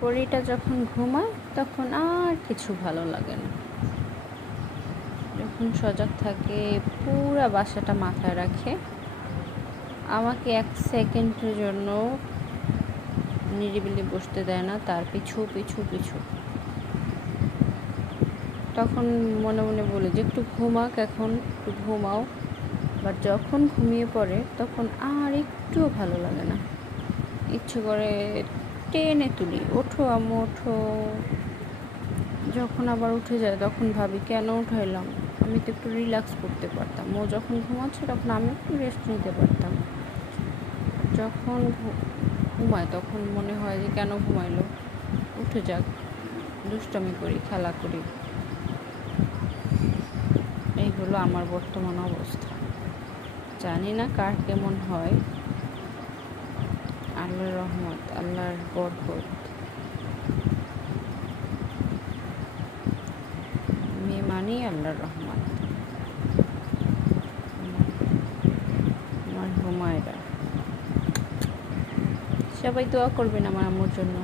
পরীটা যখন ঘুমায় তখন আর কিছু ভালো লাগে না। যখন সজাগ থাকে পুরা বাসাটা মাথায় রাখে, আমাকে 1 সেকেন্ডের জন্য নিরিবিলি বসতে দেয় না, তার পিছু পিছু পিছু। তখন মনে মনে বলি যে একটু ঘুমাক, এখন একটু ঘুমাও। বাট যখন ঘুমিয়ে পড়ে তখন আর একটুও ভালো লাগে না, ইচ্ছে করে টেনে তুলি, ওঠো আম্মু ওঠো। যখন আবার উঠে যায় তখন ভাবি কেন উঠাইলাম, আমি তো একটু রিল্যাক্স করতে পারতাম। ও যখন ঘুমাচ্ছে তখন আমি একটু রেস্ট নিতে পারতাম। যখন ঘুমায় তখন মনে হয় যে কেন ঘুমাইলো, উঠে যাক, দুষ্টামি করি, খেলা করি। এই হলো আমার বর্তমান অবস্থা। জানি না কার কেমন হয়। আল্লাহর রহমত, আল্লাহর বরকত। মেয়ে মানি আল্লাহর রহমত। আমার হুমায়রা, সবাই দোয়া করবেন আমার আম্মুর জন্য।